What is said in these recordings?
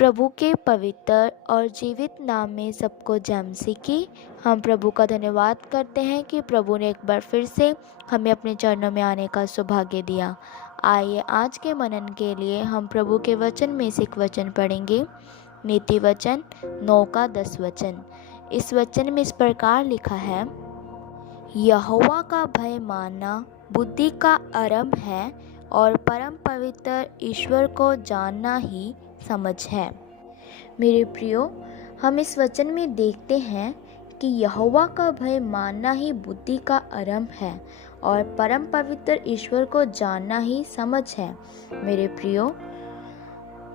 प्रभु के पवित्र और जीवित नाम में सबको जय मसीह की। हम प्रभु का धन्यवाद करते हैं कि प्रभु ने एक बार फिर से हमें अपने चरणों में आने का सौभाग्य दिया। आइए आज के मनन के लिए हम प्रभु के वचन में से एक वचन पढ़ेंगे। नीति वचन 9 का 10 वचन। इस वचन में इस प्रकार लिखा है, यहोवा का भय मानना बुद्धि का आरंभ है और परम पवित्र ईश्वर को जानना ही समझ है। मेरे प्रियो, हम इस वचन में देखते हैं कि यहोवा का भय मानना ही बुद्धि का आरंभ है और परम पवित्र ईश्वर को जानना ही समझ है। मेरे प्रियो,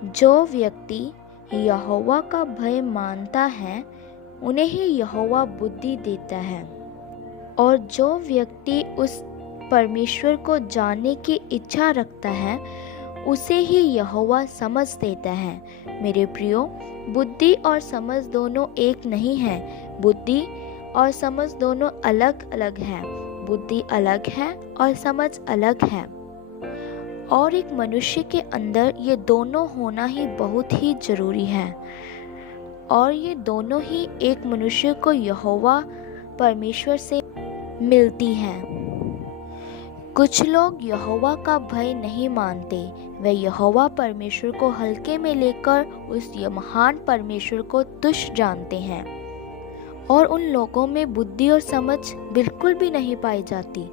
जो व्यक्ति यहोवा का भय मानता है उन्हें ही यहोवा बुद्धि देता है, और जो व्यक्ति उस परमेश्वर को जानने की इच्छा रखता है उसे ही यहोवा समझ देता है। मेरे प्रियो, बुद्धि और समझ दोनों एक नहीं है। बुद्धि और समझ दोनों अलग अलग है। बुद्धि अलग है और समझ अलग है, और एक मनुष्य के अंदर ये दोनों होना ही बहुत ही जरूरी है, और ये दोनों ही एक मनुष्य को यहोवा परमेश्वर से मिलती हैं। कुछ लोग यहोवा का भय नहीं मानते। वे यहोवा परमेश्वर को हल्के में लेकर उस महान परमेश्वर को तुच्छ जानते हैं, और उन लोगों में बुद्धि और समझ बिल्कुल भी नहीं पाई जाती,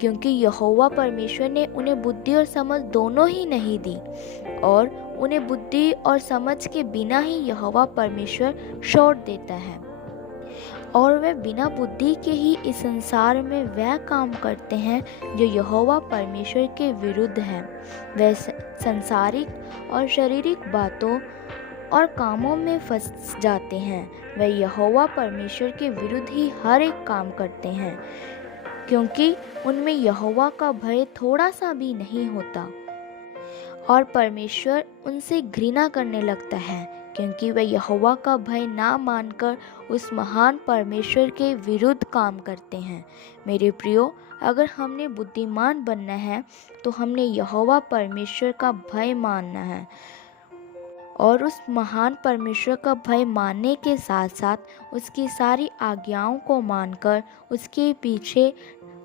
क्योंकि यहोवा परमेश्वर ने उन्हें बुद्धि और समझ दोनों ही नहीं दी, और उन्हें बुद्धि और समझ के बिना ही यहोवा परमेश्वर छोड़ देता है, और वे बिना बुद्धि के ही इस संसार में वह काम करते हैं जो यहोवा परमेश्वर के विरुद्ध है। वे संसारिक और शारीरिक बातों और कामों में फंस जाते हैं। वे यहोवा परमेश्वर के विरुद्ध ही हर एक काम करते हैं, क्योंकि उनमें यहोवा का भय थोड़ा सा भी नहीं होता, और परमेश्वर उनसे घृणा करने लगता है, क्योंकि वे यहोवा का भय ना मानकर उस महान परमेश्वर के विरुद्ध काम करते हैं। मेरे प्रियो, अगर हमने बुद्धिमान बनना है तो हमने यहोवा परमेश्वर का भय मानना है, और उस महान परमेश्वर का भय मानने के साथ साथ उसकी सारी आज्ञाओं को मानकर उसके पीछे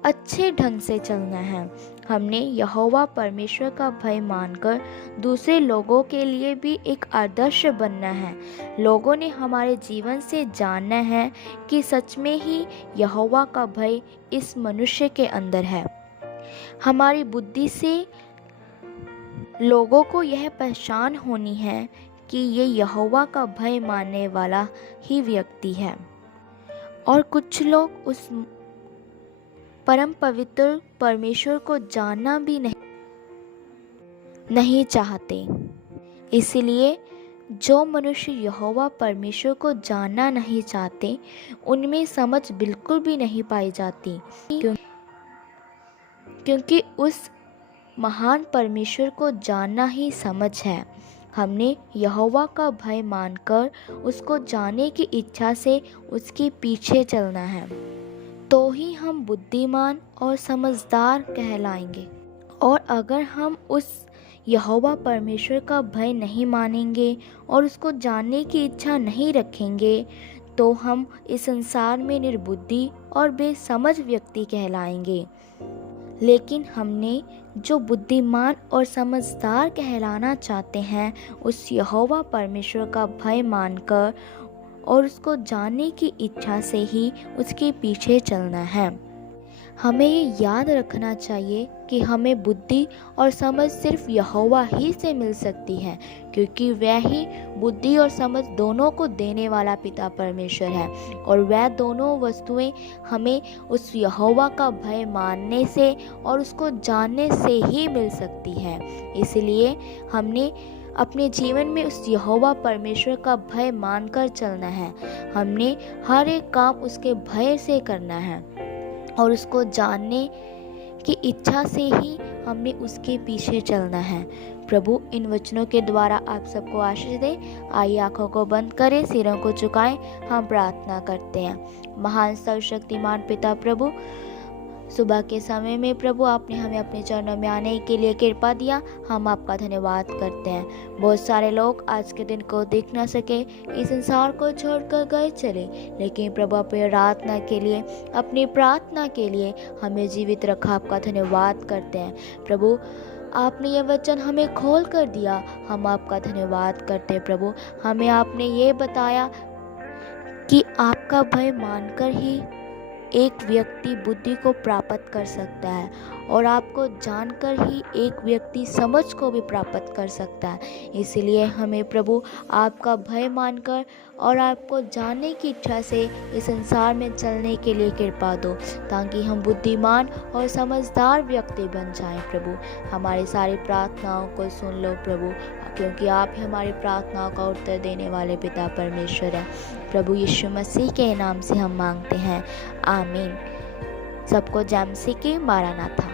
अच्छे ढंग से चलना है। हमने यहोवा परमेश्वर का भय मानकर दूसरे लोगों के लिए भी एक आदर्श बनना है। लोगों ने हमारे जीवन से जानना है कि सच में ही यहोवा का भय इस मनुष्य के अंदर है। हमारी बुद्धि से लोगों को यह पहचान होनी है कि ये यहोवा का भय मानने वाला ही व्यक्ति है, और कुछ लोग उस परम पवित्र परमेश्वर को जानना भी नहीं चाहते। इसलिए जो मनुष्य यहोवा परमेश्वर को जानना नहीं चाहते उनमें समझ बिल्कुल भी नहीं पाई जाती, क्योंकि उस महान परमेश्वर को जानना ही समझ है। हमने यहोवा का भय मानकर उसको जानने की इच्छा से उसके पीछे चलना है, तो ही हम बुद्धिमान और समझदार कहलाएंगे। और अगर हम उस यहोवा परमेश्वर का भय नहीं मानेंगे और उसको जानने की इच्छा नहीं रखेंगे, तो हम इस संसार में निर्बुद्धि और बेसमझ व्यक्ति कहलाएंगे। लेकिन हमने जो बुद्धिमान और समझदार कहलाना चाहते हैं, उस यहोवा परमेश्वर का भय मानकर और उसको जानने की इच्छा से ही उसके पीछे चलना है। हमें ये याद रखना चाहिए कि हमें बुद्धि और समझ सिर्फ यहोवा ही से मिल सकती है, क्योंकि वह ही बुद्धि और समझ दोनों को देने वाला पिता परमेश्वर है, और वह दोनों वस्तुएं हमें उस यहोवा का भय मानने से और उसको जानने से ही मिल सकती है। इसलिए हमने अपने जीवन में उस यहोवा परमेश्वर का भय मानकर चलना है। हमने हर एक काम उसके भय से करना है, और उसको जानने की इच्छा से ही हमने उसके पीछे चलना है। प्रभु इन वचनों के द्वारा आप सबको आशीष दे। आइए आंखों को बंद करें, सिरों को झुकाएं, हम प्रार्थना करते हैं। महान सर्वशक्तिमान पिता प्रभु, सुबह के समय में प्रभु आपने हमें अपने चरणों में आने के लिए कृपा दिया, हम आपका धन्यवाद करते हैं। बहुत सारे लोग आज के दिन को देख ना सके, इस संसार को छोड़कर गए चले, लेकिन प्रभु अपनी अपनी प्रार्थना के लिए हमें जीवित रखा, आपका धन्यवाद करते हैं। प्रभु आपने ये वचन हमें खोल कर दिया, हम आपका धन्यवाद करते हैं। प्रभु हमें आपने ये बताया कि आपका भय मानकर ही एक व्यक्ति बुद्धि को प्राप्त कर सकता है, और आपको जानकर ही एक व्यक्ति समझ को भी प्राप्त कर सकता है। इसलिए हमें प्रभु आपका भय मानकर और आपको जानने की इच्छा से इस संसार में चलने के लिए कृपा दो, ताकि हम बुद्धिमान और समझदार व्यक्ति बन जाएं। प्रभु हमारी सारी प्रार्थनाओं को सुन लो प्रभु, क्योंकि आप ही हमारी प्रार्थनाओं का उत्तर देने वाले पिता परमेश्वर हैं। प्रभु यीशु मसीह के नाम से हम मांगते हैं, आमीन। सबको जय मसीह की। मारानाथा।